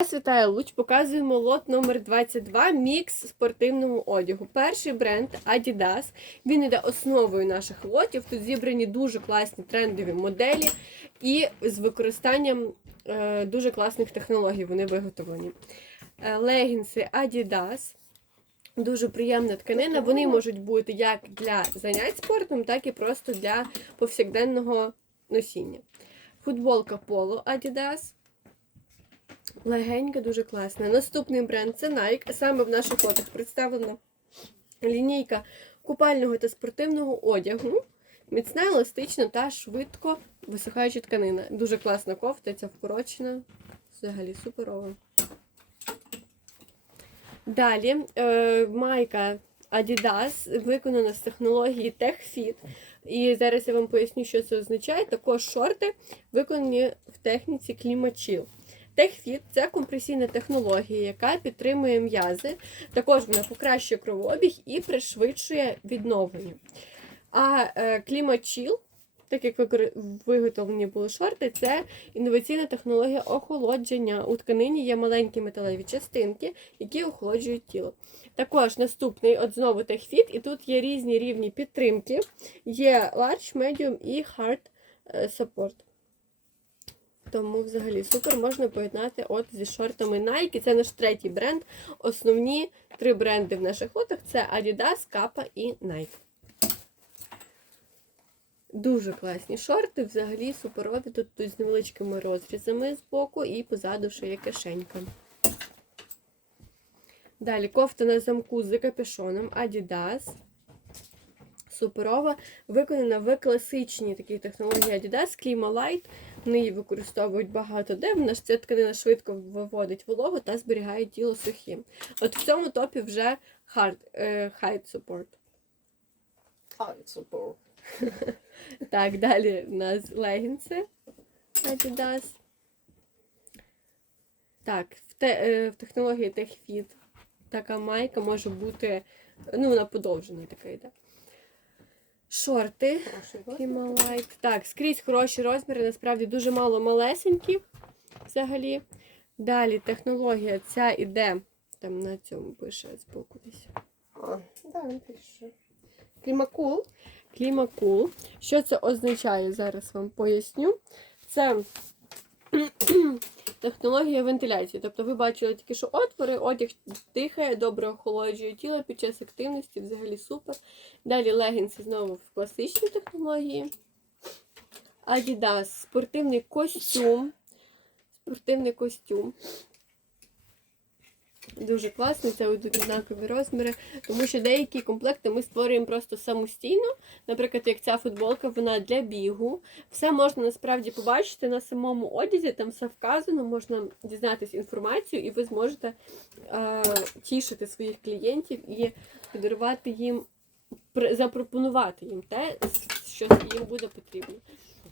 Вас Луч. Показуємо лот номер 22 мікс спортивного одягу. Перший бренд Adidas. Він іде основою наших лотів. Тут зібрані дуже класні трендові моделі і з використанням е, дуже класних технологій вони виготовлені. Е, легінси Adidas. Дуже приємна тканина. Вони можуть бути як для занять спортом, так і просто для повсякденного носіння. Футболка Polo Adidas. Легенька, дуже класна. Наступний бренд це Nike. Саме в наших фотах представлена лінійка купального та спортивного одягу. Міцна, еластична та швидко висихаюча тканина. Дуже класна кофта, ця вкорочена. Взагалі суперова. Далі е, майка Adidas виконана з технології TechFit. І зараз я вам поясню, що це означає. Також шорти виконані в техніці ClimaChill. TechFit – це компресійна технологія, яка підтримує м'язи. Також вона покращує кровообіг і пришвидшує відновлення. А е, ClimaChill, так як виготовлені були шорти, це інноваційна технологія охолодження. У тканині є маленькі металеві частинки, які охолоджують тіло. Також наступний, от знову TechFit, і тут є різні рівні підтримки. Є Large, Medium і Hard е, Support. Тому взагалі супер можна поєднати от зі шортами Nike. Це наш третій бренд. Основні три бренди в наших лотах це Adidas, Kappa і Nike. Дуже класні шорти, взагалі суперові. Тут, тут з невеличкими розрізами з боку і позаду ще є кишенька. Далі кофта на замку з капюшоном Adidas. Суперова, виконана в класичній такій технології Adidas Clima Light. Вони її використовують багато де. Вона ж ця тканина швидко виводить вологу та зберігає тіло сухим. От в цьому топі вже hard, е, height support. Так, далі у нас легінси Adidas. Так, в, те, е, в технології TechFit така майка може бути, ну, вона подовжена така йде. Шорти. Хімалайт. Так, скрізь хороші розміри, насправді дуже мало малесеньких взагалі. Далі технологія ця іде, там на цьому пише збоку десь. А, да, він пише. Клімакул. Клімакул. Що це означає? Зараз вам поясню. Це технологія вентиляції. Тобто ви бачили тільки, що отвори, одяг дихає, добре охолоджує тіло під час активності, взагалі супер. Далі легінси знову в класичній технології. Adidas спортивний костюм. Спортивний костюм. Дуже класний, це йдуть однакові розміри, тому що деякі комплекти ми створюємо просто самостійно. Наприклад, як ця футболка, вона для бігу. Все можна насправді побачити на самому одязі, там все вказано, можна дізнатися інформацію, і ви зможете е, тішити своїх клієнтів і подарувати їм, запропонувати їм те, що їм буде потрібно.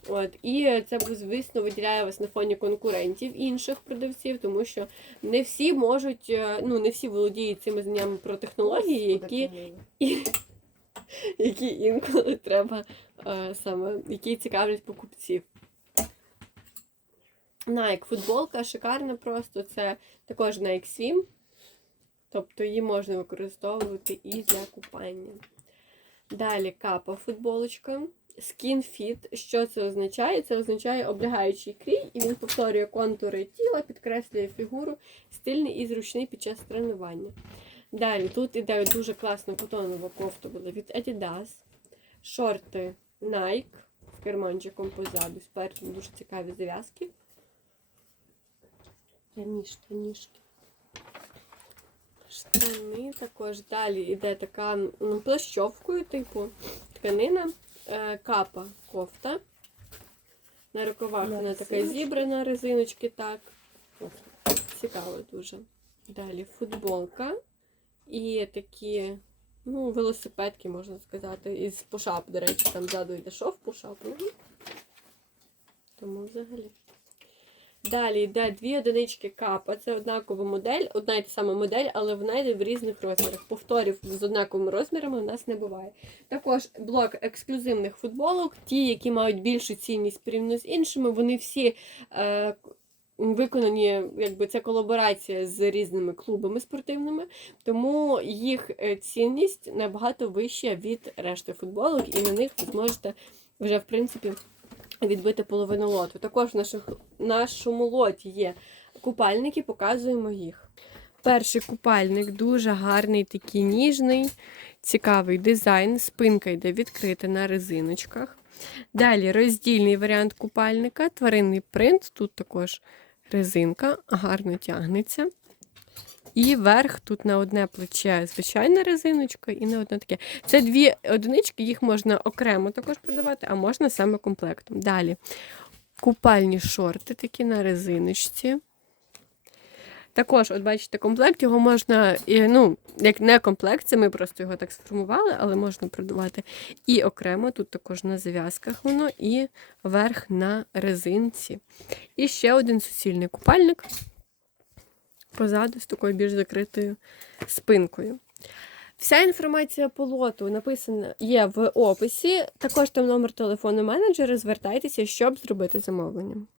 От, і це, звісно, виділяє вас на фоні конкурентів інших продавців, тому що не всі можуть, е, ну не всі володіють цими знаннями про технології, які, і, які інколи треба е, саме, які цікавлять покупців. Nike футболка шикарна просто. Це також Nike Swim. Тобто її можна використовувати і для купання. Далі капа футболочка. Skin Fit. Що це означає? Це означає облягаючий крій, і він повторює контури тіла, підкреслює фігуру, стильний і зручний під час тренування. Далі тут іде дуже класна котонова кофта була від Adidas. Шорти Nike з карманчиком позаду. Спереду дуже цікаві зав'язки. Прямі. Штани також. Далі йде така ну, плащовкою, типу, тканина. Е, капа кофта. На рукавах вона така зібрана, резиночки так. Цікаво дуже. Далі футболка. І такі, ну, велосипедки, можна сказати, із пушап, до речі, там ззаду йде шов пушап. Тому взагалі. Далі йде дві одинички капа. Це однакова модель, одна і та сама модель, але вона йде в різних розмірах. Повторів з однаковими розмірами у нас не буває. Також блок ексклюзивних футболок, ті, які мають більшу цінність порівняно з іншими, вони всі е, виконані, якби це колаборація з різними клубами спортивними, тому їх е, цінність набагато вища від решти футболок, і на них ви зможете вже в принципі відбити половину лоту. Також в наших, нашому лоті є купальники, показуємо їх. Перший купальник дуже гарний, такий ніжний, цікавий дизайн. Спинка йде відкрита на резиночках. Далі роздільний варіант купальника, тваринний принт. Тут також резинка, гарно тягнеться. І верх тут на одне плече звичайна резиночка, і на одне таке. Це дві одинички, їх можна окремо також продавати, а можна саме комплектом. Далі купальні шорти такі на резиночці. Також, от бачите, комплект його можна, ну, як не комплект, це ми просто його так сформували, але можна продавати і окремо, тут також на зв'язках воно, і верх на резинці. І ще один суцільний купальник позаду з такою більш закритою спинкою. Вся інформація по лоту написана є в описі. Також там номер телефону менеджера. Звертайтеся, щоб зробити замовлення.